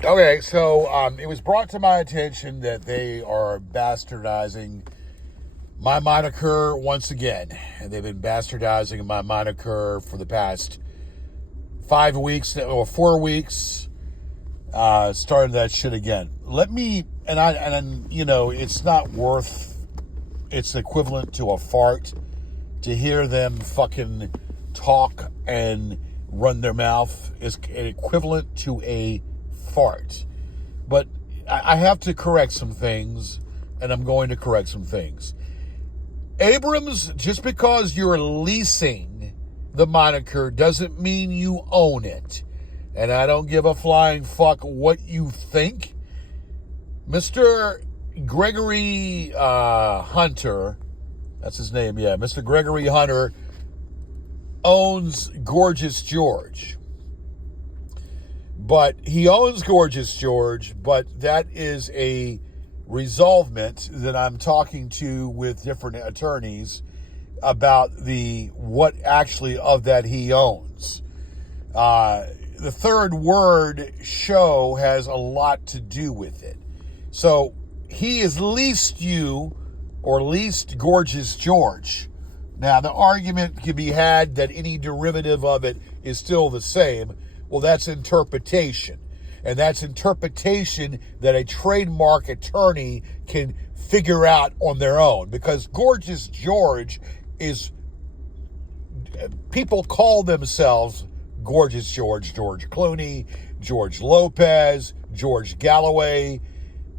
Okay, so it was brought to my attention that they are bastardizing my moniker once again. And they've been bastardizing my moniker for the past 5 weeks or 4 weeks. Starting that shit again. It's not worth, it's equivalent to a fart to hear them fucking talk and run their mouth is equivalent to a fart. But I have to correct some things, and I'm going to correct some things. Abrams, just because you're leasing the moniker doesn't mean you own it. And I don't give a flying fuck what you think. Mr. Gregory Hunter, that's his name, yeah. Mr. Gregory Hunter owns Gorgeous George. But he owns Gorgeous George, but that is a resolvement that I'm talking to with different attorneys about what actually of that he owns. The third word, show, has a lot to do with it. So he has leased you or leased Gorgeous George. Now, the argument can be had that any derivative of it is still the same. Well, that's interpretation. And that's interpretation that a trademark attorney can figure out on their own. Because Gorgeous George is, people call themselves Gorgeous George, George Clooney, George Lopez, George Galloway.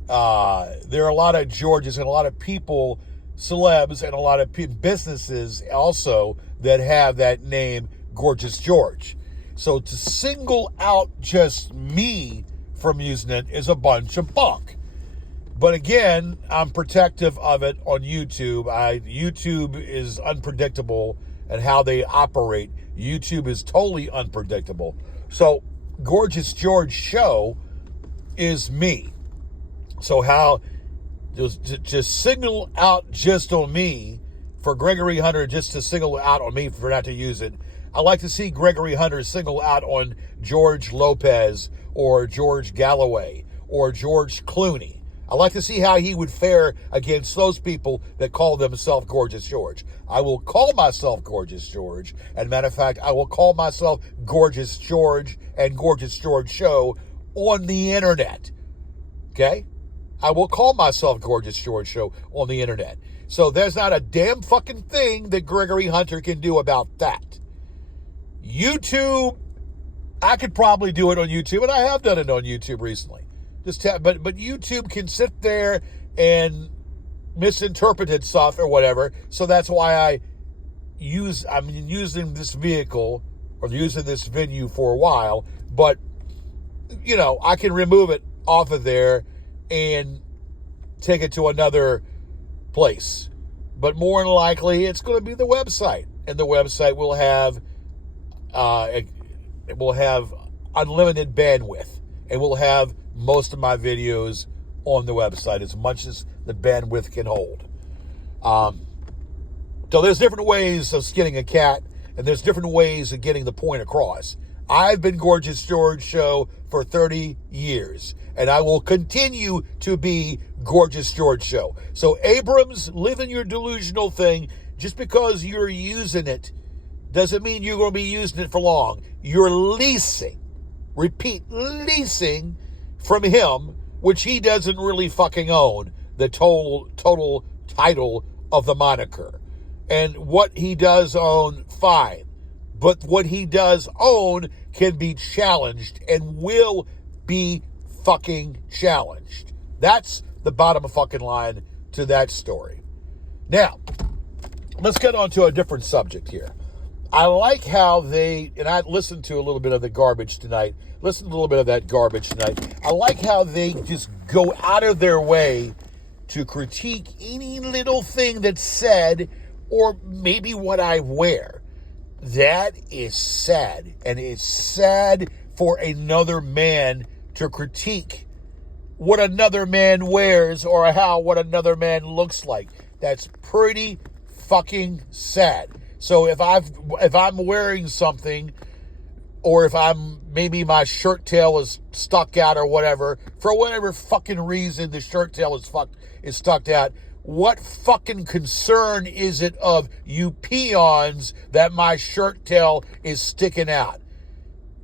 There are a lot of Georges and a lot of people, celebs, and a lot of businesses also that have that name, Gorgeous George. So to single out just me from using it is a bunch of bunk. But again, I'm protective of it on YouTube. YouTube is unpredictable and how they operate. YouTube is totally unpredictable. So Gorgeous George Show is me. So how just single out just on me for Gregory Hunter, just to single out on me for not to use it. I like to see Gregory Hunter single out on George Lopez or George Galloway or George Clooney. I like to see how he would fare against those people that call themselves Gorgeous George. I will call myself Gorgeous George. And matter of fact, I will call myself Gorgeous George and Gorgeous George Show on the internet. Okay? I will call myself Gorgeous George Show on the internet. So there's not a damn fucking thing that Gregory Hunter can do about that. YouTube, I could probably do it on YouTube, and I have done it on YouTube recently. But YouTube can sit there and misinterpret stuff or whatever. So that's why I'm using this vehicle or using this venue for a while. But, I can remove it off of there and take it to another place. But more than likely, it's going to be the website. And the website will have unlimited bandwidth. And we'll have most of my videos on the website, as much as the bandwidth can hold. So there's different ways of skinning a cat, and there's different ways of getting the point across. I've been Gorgeous George Show for 30 years, and I will continue to be Gorgeous George Show. So Abrams, live in your delusional thing. Just because you're using it doesn't mean you're going to be using it for long. You're leasing, repeat, leasing from him, which he doesn't really fucking own, the total title of the moniker. And what he does own, fine. But what he does own can be challenged and will be fucking challenged. That's the bottom of fucking line to that story. Now, let's get on to a different subject here. I like how and I listened to a little bit of the garbage tonight. Listen to a little bit of that garbage tonight. I like how they just go out of their way to critique any little thing that's said or maybe what I wear. That is sad. And it's sad for another man to critique what another man wears or what another man looks like. That's pretty fucking sad. So if I'm wearing something or if maybe my shirt tail is stuck out or whatever, for whatever fucking reason the shirt tail is stuck out, what fucking concern is it of you peons that my shirt tail is sticking out?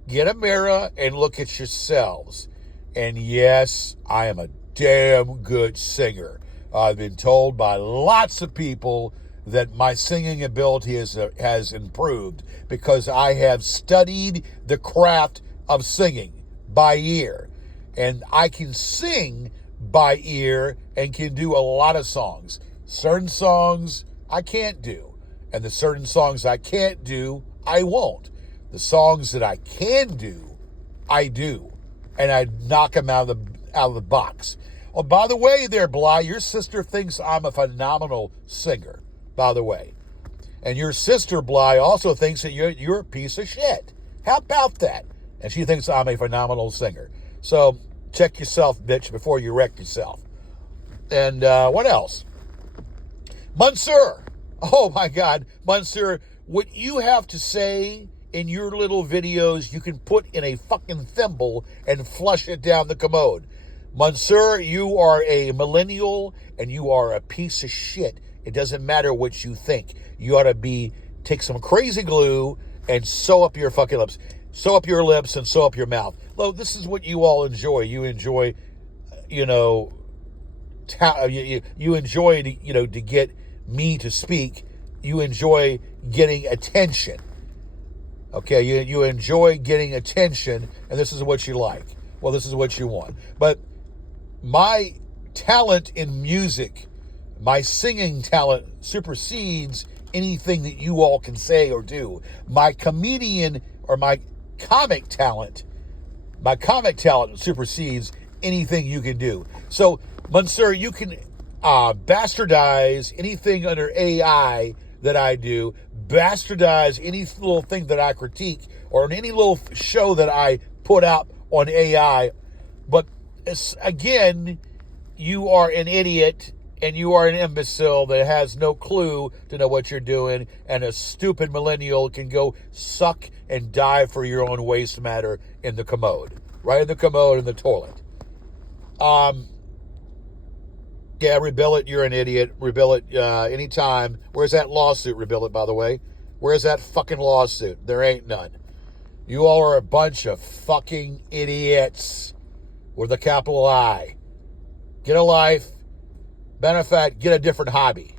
Get a mirror and look at yourselves. And yes, I am a damn good singer. I've been told by lots of people that my singing ability has improved because I have studied the craft of singing by ear. And I can sing by ear and can do a lot of songs. Certain songs I can't do. And the certain songs I can't do, I won't. The songs that I can do, I do. And I knock them out of the box. Oh, by the way there, Bly, your sister thinks I'm a phenomenal singer, by the way. And your sister, Bly, also thinks that you're a piece of shit. How about that? And she thinks I'm a phenomenal singer. So check yourself, bitch, before you wreck yourself. And what else? Monsieur. Oh, my God. Monsieur, what you have to say in your little videos, you can put in a fucking thimble and flush it down the commode. Monsieur, you are a millennial and you are a piece of shit. It doesn't matter what you think. You ought to take some crazy glue and sew up your fucking lips. Sew up your lips and sew up your mouth. Look, this is what you all enjoy. You enjoy, you enjoy, to get me to speak. You enjoy getting attention. Okay, you enjoy getting attention, and this is what you like. Well, this is what you want. But my talent in music, my singing talent supersedes anything that you all can say or do. My comedian or my comic talent supersedes anything you can do. So, Monsieur, you can bastardize anything under AI that I do, bastardize any little thing that I critique, or any little show that I put out on AI. But again, you are an idiot and you are an imbecile that has no clue to know what you're doing, and a stupid millennial can go suck and die for your own waste matter in the commode. Right in the commode in the toilet. Yeah, rebill it, you're an idiot. Rebill it anytime. Where's that lawsuit, rebill it, by the way? Where's that fucking lawsuit? There ain't none. You all are a bunch of fucking idiots with a capital I. Get a life. Matter of fact, get a different hobby.